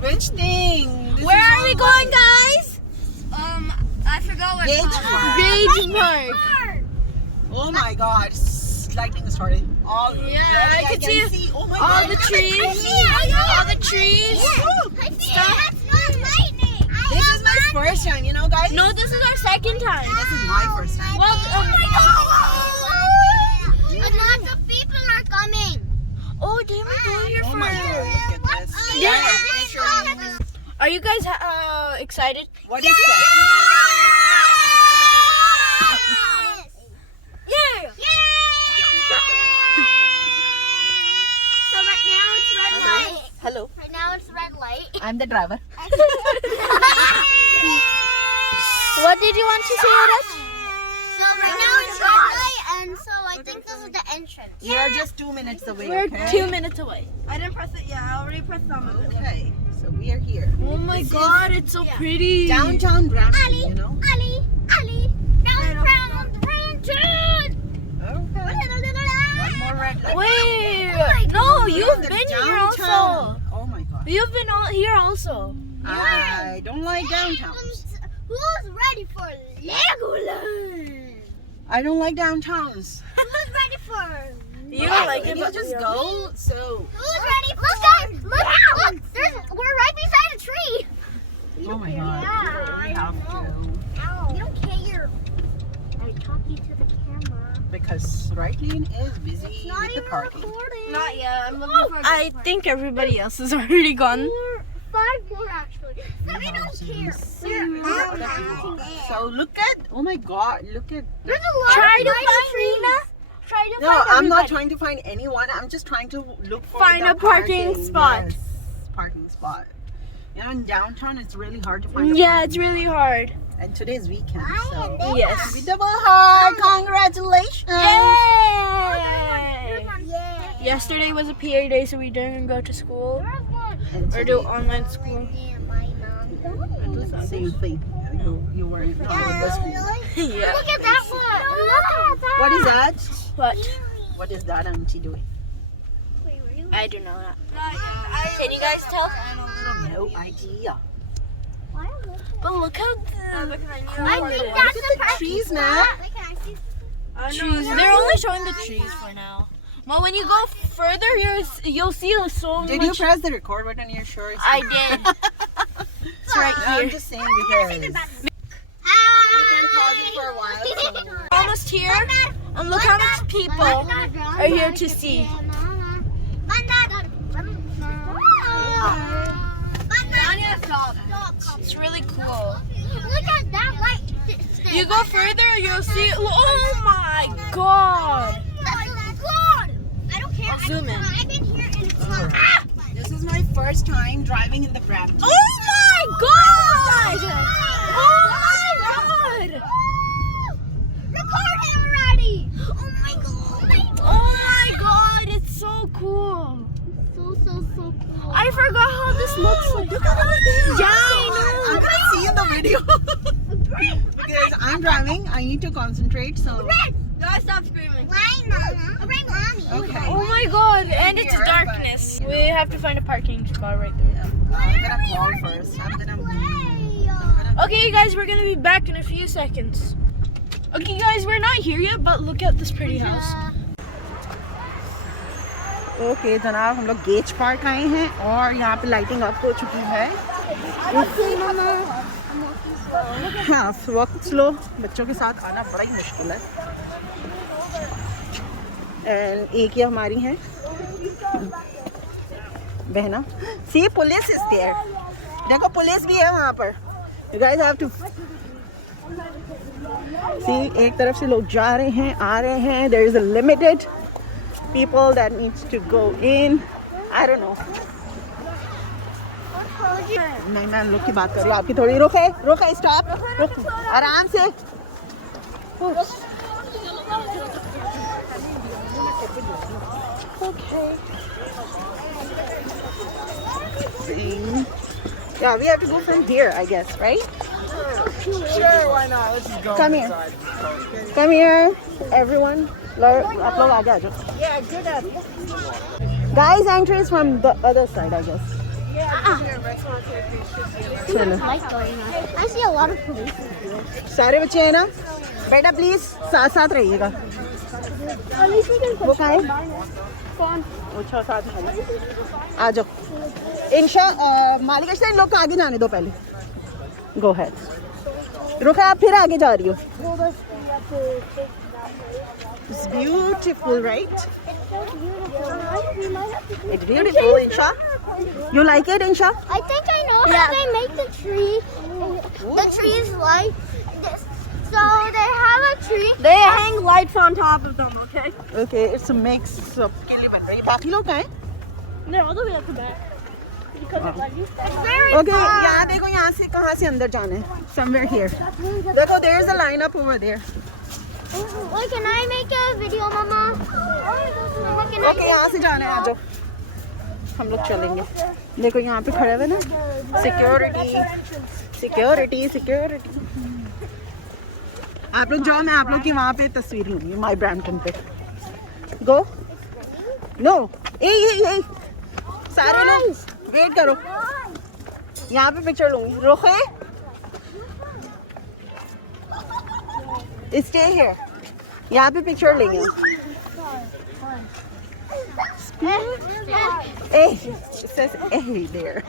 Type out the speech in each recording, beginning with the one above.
Which thing? This Where is are we all going, mine. guys? I forgot what Gage it's called. Park. Gage Park. Oh my God! Lightning started. Yeah, I can see Oh my all God! the trees. All the trees. That's not lightning. This is my first time, you know, guys. No, this is our second time. This is my first time. Well, Lots of people are coming. oh, didn't we go here Oh my first? God! Look at this. Yeah. Are you guys excited? What is this? Yeah. So right now it's red light. Hello. Right now it's red light. I'm the driver. What did you want to say, Raj? So right now it's red light, and so I think this is the entrance. We are just 2 minutes away. We're okay? 2 minutes away. I didn't press it yet. I already pressed some of it. Okay, so we are here. Oh my God, it's so pretty. Downtown Brampton, you know. Ali, downtown Brampton. Okay. One more red light. Wait, no, you've The been here downtown. also. Oh my God. You've been here also. I don't like downtowns. Who's ready for Legoland? I don't like downtowns. Who's ready for? You don't like Can it, you but just go? So. Who's ready for? Look, guys! Look! We're right beside a tree. Oh my God. Yeah, We have to. You don't care. I'm talking to the camera. Because right lane is busy with the parking. recording. Not yet. I'm looking for a I think everybody else is already gone. 5 more actually. But we don't care. We're out. So look at, oh my God, look at. There's a lot Try of to lighter find trees. Rina. Try to No, find I'm not everybody. trying to find anyone. I'm just trying to look for Find the a parking spot. Yes, parking spot. You know, in downtown, it's really hard to find a Yeah, parking it's really hard. spot. And today's weekend, so. Yes. We double hard. Congratulations. Yay! Yeah. Yesterday was a PA day, so we didn't go to school And or do online school. same thing. You were in the school. Yeah. Look at that one. Look at that. What is that? What? What is that auntie doing? I do know that. Can you guys tell? No idea. But look how I think that's the parking trees, spot. man. trees. They're only showing the trees for now. Well, when you go further, you'll see so Did you much. press the record button? You're sure? I did. It's right I'm here. just saying because you can pause it for a while. So. We're almost here, and look how much people are here to see. It's really cool. Look at that light. You go further, you'll see. Oh my God! I don't care. I'll zoom in. I've been here in time. This is my first time driving in the Brampton. Oh my God! Oh my God! Record him already. Oh my god. Oh my God! It's so cool. So cool. I forgot how this looks like. Look at everything. Yeah, I I'm know. gonna see in the video. Because I'm driving, I need to concentrate. So. Guys, stop screaming. Right, Mama. Right, Mommy. Okay. Oh my God! And it's Here, darkness. We have to find a parking spot right there. I'm gonna call first. I'm gonna. Okay, you guys, we're gonna be back in a few seconds. Okay, guys, we're not here yet, but look at this pretty house. Okay जनाब हम लोग gauge park आए हैं और यहाँ पे lighting up हो चुकी है हाँ वक्त स्लो बच्चों के साथ आना बड़ा ही मुश्किल है एंड एक ये हमारी है बहना सी पुलिस इज देयर देखो पुलिस भी है वहाँ पर यू गाइस हैव टू सी एक तरफ से लोग जा रहे हैं आ रहे हैं there is a limited people that needs to go in. I don't know. नहीं मैं लोग की बात कर रही हूँ आपकी थोड़ी रुके स्टॉप रुक आराम से Okay. Yeah, we have to go from here, I guess, right? Sure, why not? Let's just go Come here. inside. Come here, everyone. आप लोग आगे आ जाओ. Yeah, good at Guys, entry is from the other side, I guess. चलो Lights going on. I see a lot of police. सारे बच्चे हैं ना, बेटा प्लीज साथ साथ रहिएगा। At least we can वो कहाँ है? अच्छा साथ में आ जाओ। इंशा मालिक अश्ता इन लोग को आगे जाने दो पहले। गो है रुका, आप फिर आगे जा रही हो। It's beautiful, right? It's so beautiful. We might have to do It's beautiful, Insha. You like it, Insha? I think I know how they make the tree. The tree is like this. So they have a tree. They hang lights on top of them, okay? Okay, it's a mix of ये बाकी लोग कहाँ हैं? They're all the way at the back. It's very Okay, far. यहाँ देखो, यहाँ से कहाँ से अंदर जाना है? Somewhere here. देखो, there is a lineup over there. Wait, can I make a video, Mama? Can I Okay, यहाँ से जाना है, आ जाओ। हम लोग चलेंगे। देखो यहाँ पे खड़े हुए ना, सिक्योरिटी, सिक्योरिटी, सिक्योरिटी। आप लोग जाओ, मैं आप लोग की वहाँ पे तस्वीर लूँगी, माई ब्रैम्पटन पे। गो नो ए सारे लोग वेट करो, यहाँ पे पिक्चर लूँगी। रोके स्टे हियर, यहाँ पे पिक्चर लेंगे। Hey, it says hey there.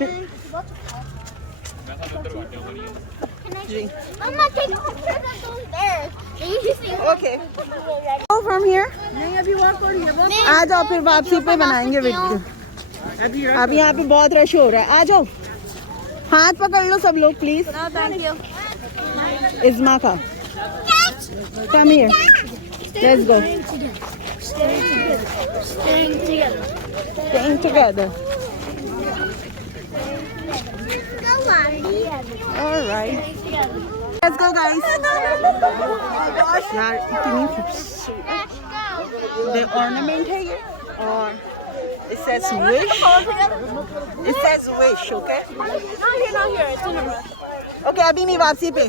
Mama, take a picture of those bears. They usually Okay. Go from here. आ जाओ, फिर वापसी पे बनाएंगे वीडियो। अभी यहाँ पे बहुत रश हो रहा है, आ जाओ। हाथ पकड़ लो सब लोग प्लीज। No, thank you. इज़्मा का come here. Let's go. Staying together. All right. Let's go, guys. यार इतनी खूबसूरत the ornament है ये, और it says wish. It says wish, okay? Not here. It's in the room. Okay, अभी नहीं, वापसी पे।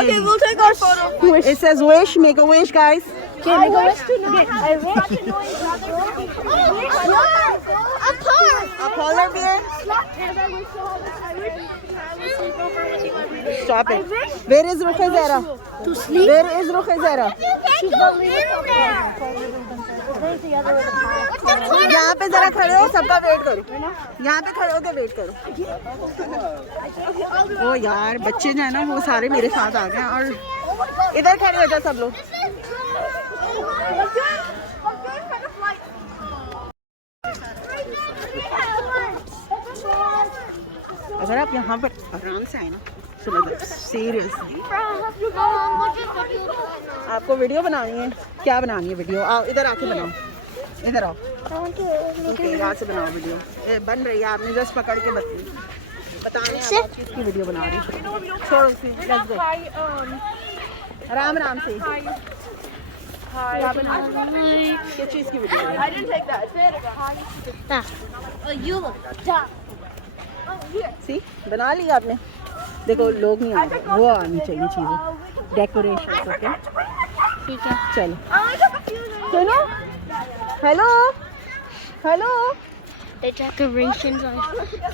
Okay, we'll take our photo. It says wish. Make a wish, guys. I wish to know how to a park. A polar bear. Stop it. Where is Rukhya Zara? To sleep? Where is Rukhya Zara? You can't go in there. यहाँ पे जरा खड़े हो, सबका वेट करो। यहाँ पे खड़े होके वेट करो। ओ यार, बच्चे जो है ना वो सारे मेरे साथ आ गए, और इधर खड़े हो जाओ सब लोग। अगर आप यहाँ पर आराम से आए ना, सुनो सीरियसली, आपको वीडियो बनानी है। क्या बनानी है वीडियो? आओ इधर आके बनाओ, इधर आओ। ओके, यहाँ से बनाओ वीडियो। ये बन रही है, आपने जस्ट पकड़ के बताने आप किसकी वीडियो बना रही हो। छोड़ो उसे, लेट्स गो। आराम आराम से। क्या बना रही हो? किस चीज़ की video? I didn't take that. सी बना ली आपने। देखो लोग नहीं आ रहे, वो आनी चाहिए चीज़ें, डेकोरेशन। ओके ठीक है। चलो सुनो, hello hello. The decorations are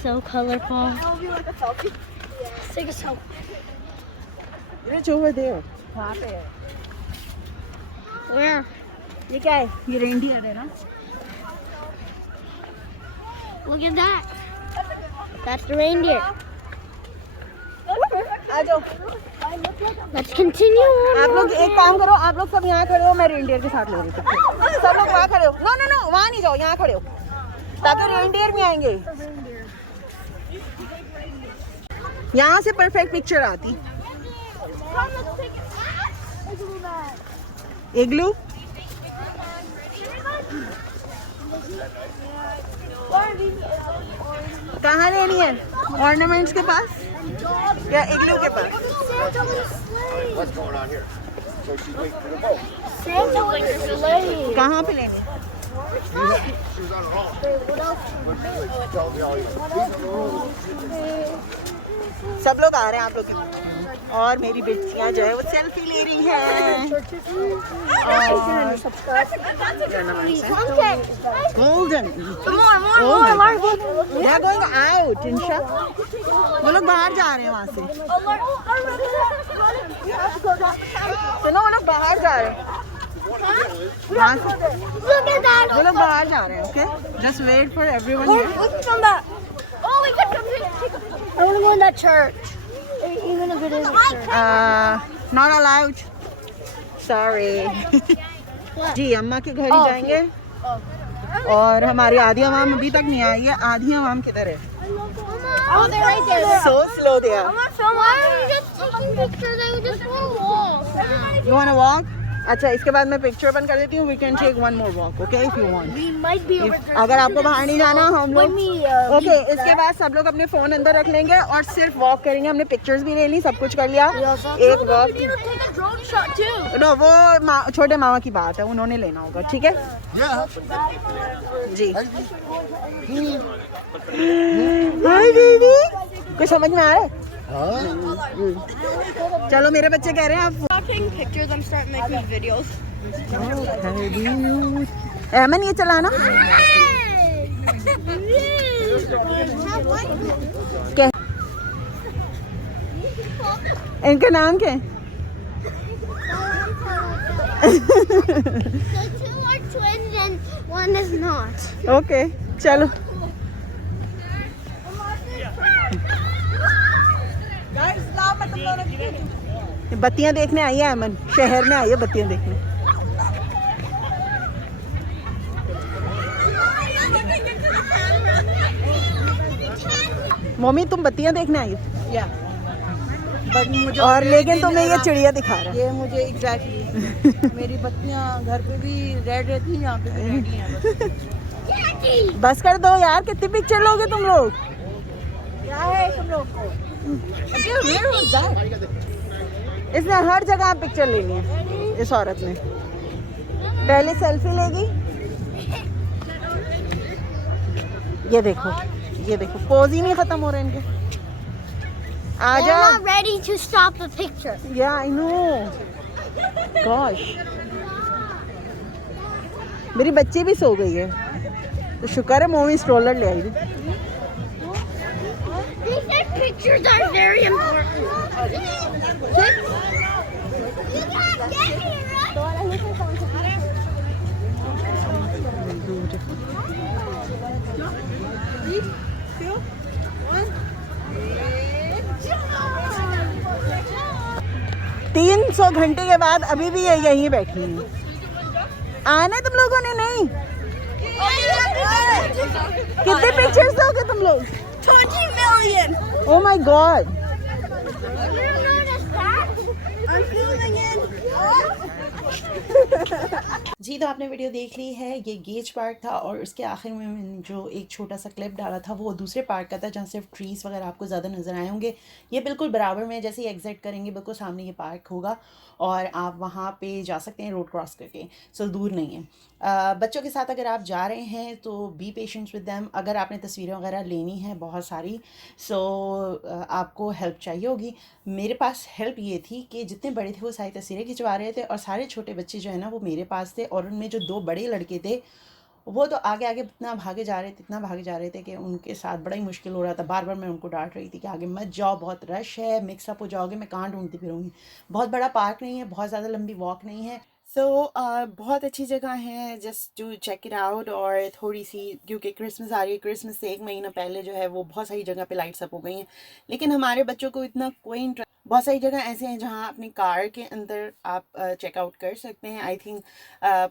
so colorful. Take a selfie. It's over there. वहाँ पे है। Where? ये क्या है? ये रेनडियर है ना? Look at that. That's the reindeer. आ जाओ। Let's continue on. आप लोग एक काम करो, आप लोग सब यहाँ खड़े हो, मैं रेनडियर के साथ ले रही हूँ। सब लोग वहाँ खड़े हो। नो नो नो, वहाँ नहीं जाओ, यहाँ खड़े हो, ताकि रेनडियर भी आएंगे। यहाँ से परफेक्ट पिक्चर आती। इग्लू कहाँ लेनी है? ऑर्नामेंट्स के पास या इग्लू के पास? What's going on here? So she's waiting for the boat. कहाँ पे लेनी है? She was on her own. Tell me all you. These are the rules. सब लोग आ रहे हैं आप लोग के। और मेरी बेटियां जो है वो सेल्फी ले रही हैं। Golden they are going out Insha. वो लोग बाहर जा रहे हैं वहाँ से। सुनो वो लोग बाहर जा रहे हैं वहाँ से। वो लोग बाहर जा रहे हैं। Okay just wait for everyone here. Oh, we could come here. I want to go in that church. Even if it is a church. Not allowed. Sorry. जी अम्मा के घर ही जाएंगे। और हमारी आधी आवाम अभी तक नहीं आई है। आधी आवाम किधर है? Oh, they're right there. So slow they are. Why are you just taking pictures? I just want to walk. You wanna walk? अच्छा इसके बाद मैं पिक्चर बंद कर देती हूँ. We can take one more walk, okay? If you want. We might be over there. अगर आपको बाहर नहीं जाना हम लोग ओके इसके बाद सब लोग अपने फोन अंदर रख लेंगे और सिर्फ वॉक करेंगे. हमने पिक्चर्स भी ले ली, सब कुछ कर लिया. एक वॉक नो वो छोटे मामा की बात है, उन्होंने लेना होगा. ठीक है जी. हाय बेबी कुछ समझ में आ रहा है? चलो मेरे बच्चे कह रहे हैं आप Taking pictures, I'm starting making videos. एमन ये चलाना क्या इनका नाम क्या है? So two are twins and one is not. Okay चलो बत्तियां देखने आई है अमन. शहर में आई है बत्तियां देखने. मम्मी तुम बत्तियां देखने आई हो और लेकिन तुम्हें ये चिड़िया दिखा रहा है. ये मुझे एग्जैक्टली मेरी बत्तियां घर पे भी रेड रहती हैं, यहाँ पे भी रेड ही हैं. बस कर दो यार. कितनी पिक्चर लोगे तुम लोग? क्या है तुम लोग को? इसने हर जगह पिक्चर लेनी है. इस औरत ने पहले सेल्फी लेगी. ये देखो पोज ही नहीं खत्म हो रहे इनके. They're आजा. not ready to stop the picture. या आई नो गॉश मेरी बच्ची भी सो गई है तो शुक्र है मोमी स्ट्रोलर ले आई. They said pictures are very important. You can't get here, तीन 300 घंटे के बाद अभी भी ये यहीं बैठी हैं. आना तुम लोगों ने नहीं. कितने पिक्चर्स दोगे तुम लोग? 20 million! Oh my God. I'm filming it! जी तो आपने वीडियो देख ली है. ये गेज पार्क था और उसके आखिर में मैंने जो एक छोटा सा क्लिप डाला था वो दूसरे पार्क का था जहाँ सिर्फ ट्रीज़ वगैरह आपको ज़्यादा नज़र आए होंगे. ये बिल्कुल बराबर में जैसे ही एग्जिट करेंगे बिल्कुल सामने ये पार्क होगा और आप वहाँ पे जा सकते हैं रोड क्रॉस करके. सो दूर नहीं है. बच्चों के साथ अगर आप जा रहे हैं तो बी पेशेंट्स विद देम. अगर आपने तस्वीरें वगैरह लेनी है बहुत सारी सो आपको हेल्प चाहिए होगी. मेरे पास हेल्प ये थी कि जितने बड़े थे वो सारी तस्वीरें खिंचवा रहे थे और सारे छोटे बच्चे जो है ना वो मेरे पास थे और उनमें जो 2 बड़े लड़के थे वो तो आगे आगे इतना भागे जा रहे थे कि उनके साथ बड़ा ही मुश्किल हो रहा था. बार बार मैं उनको डांट रही थी कि आगे मत जाओ, बहुत रश है, मिक्सअप हो जाओगे, मैं कहाँ ढूंढती फिरूँगी. बहुत बड़ा पार्क नहीं है, बहुत ज़्यादा लंबी वॉक नहीं है. बहुत अच्छी जगह है just to check it out. और थोड़ी सी क्योंकि क्रिसमस आ रही है, क्रिसमस से 1 महीना पहले जो है वो बहुत सारी जगह पे लाइट्स अप हो गई हैं. लेकिन हमारे बच्चों को इतना कोई इंटरेस्ट. बहुत सारी जगह ऐसे हैं जहाँ अपनी कार के अंदर आप चेकआउट कर सकते हैं. आई थिंक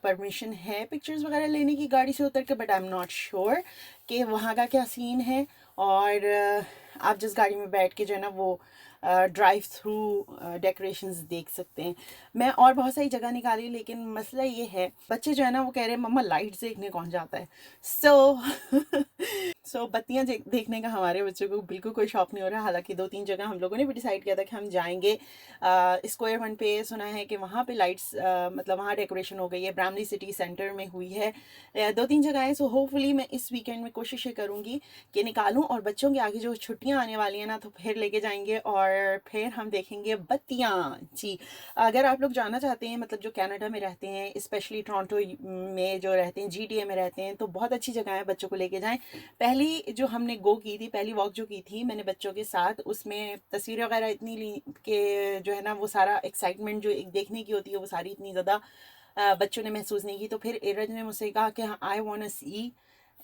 परमिशन है पिक्चर्स वगैरह लेने की गाड़ी से उतर के, but I am not sure कि वहाँ का क्या सीन है. और आप जिस गाड़ी में बैठ के जो है ना वो ड्राइव थ्रू डेकोरेशंस देख सकते हैं. मैं और बहुत सारी जगह निकाली लेकिन मसला ये है बच्चे जो है ना वो कह रहे हैं मम्मा लाइट्स देखने कौन जाता है. सो बत्तियाँ देखने का हमारे बच्चों को बिल्कुल कोई शौक नहीं हो रहा। हालांकि 2-3 जगह हम लोगों ने भी डिसाइड किया था कि हम जाएंगे। स्क्वायर 1 पे सुना है कि वहाँ पे लाइट्स मतलब वहाँ डेकोरेशन हो गई है, ब्रामली सिटी सेंटर में हुई है। 2-3 जगह है। सो होपफुली मैं इस वीकेंड में कोशिश ये करूँगी कि निकालूँ, और बच्चों के आगे जो छुट्टियाँ आने वाली हैं ना, तो फिर लेके जाएंगे और फिर हम देखेंगे बत्तियाँ। जी, अगर आप लोग जाना चाहते हैं, मतलब जो कनाडा में रहते हैं, स्पेशली टोरंटो में जो रहते हैं, GTA में रहते हैं, तो बहुत अच्छी जगह है, बच्चों को लेके जाएं। पहली जो हमने पहली वॉक जो की थी मैंने बच्चों के साथ, उसमें तस्वीरें वगैरह इतनी ली कि जो है ना वो सारा एक्साइटमेंट जो एक देखने की होती है वो सारी इतनी ज़्यादा बच्चों ने महसूस नहीं की। तो फिर एरज ने मुझसे कहा कि I want to see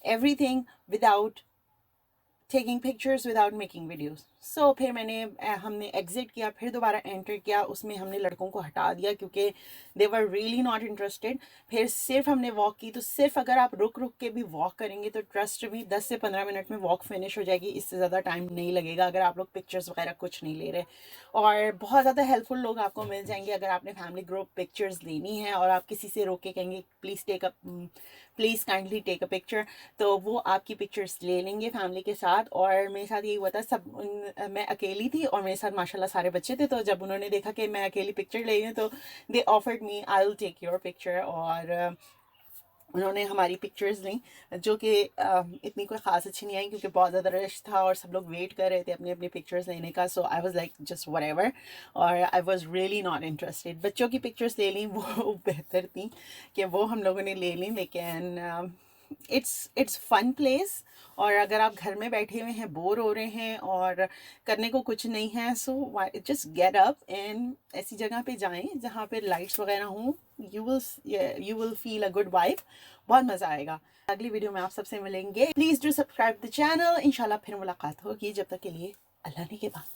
everything without taking pictures without making videos. So फिर हमने एग्जिट किया, फिर दोबारा एंटर किया। उसमें हमने लड़कों को हटा दिया क्योंकि दे वर रियली नॉट इंटरेस्टेड। फिर सिर्फ हमने वॉक की। तो सिर्फ अगर आप रुक के भी वॉक करेंगे तो ट्रस्ट मी 10 से 15 मिनट में वॉक फिनिश हो जाएगी। इससे ज़्यादा टाइम नहीं लगेगा अगर आप लोग पिक्चर्स वगैरह कुछ नहीं ले रहे। और बहुत ज़्यादा हेल्पफुल लोग आपको मिल जाएंगे अगर आपने फैमिली ग्रुप पिक्चर्स लेनी है और आप किसी से रोक के कहेंगे please kindly take a picture, तो वो आपकी पिक्चर्स ले लेंगे फैमिली के साथ। और मेरे साथ यही हुआ था, मैं अकेली थी और मेरे साथ माशाल्लाह सारे बच्चे थे। तो जब उन्होंने देखा कि मैं अकेली पिक्चर ले रही हूँ तो they offered me I will take your picture. और उन्होंने हमारी पिक्चर्स ली, जो कि इतनी कोई ख़ास अच्छी नहीं आई क्योंकि बहुत ज़्यादा रश था और सब लोग वेट कर रहे थे अपनी अपनी पिक्चर्स लेने का। So I was like just whatever, और I was really not interested. बच्चों की पिक्चर्स ले ली, वो बेहतर थी कि वो हम लोगों ने ले ली। लेकिन इट्स फन प्लेस, और अगर आप घर में बैठे हुए हैं, बोर हो रहे हैं और करने को कुछ नहीं है, so just get up and ऐसी जगह पे जाएं जहाँ पे लाइट्स वगैरह हों। You will feel a good vibe, बहुत मज़ा आएगा। अगली वीडियो में आप सबसे मिलेंगे। Please do subscribe the channel. इंशाल्लाह फिर मुलाकात होगी। जब तक के लिए अल्लाह ने के बाद।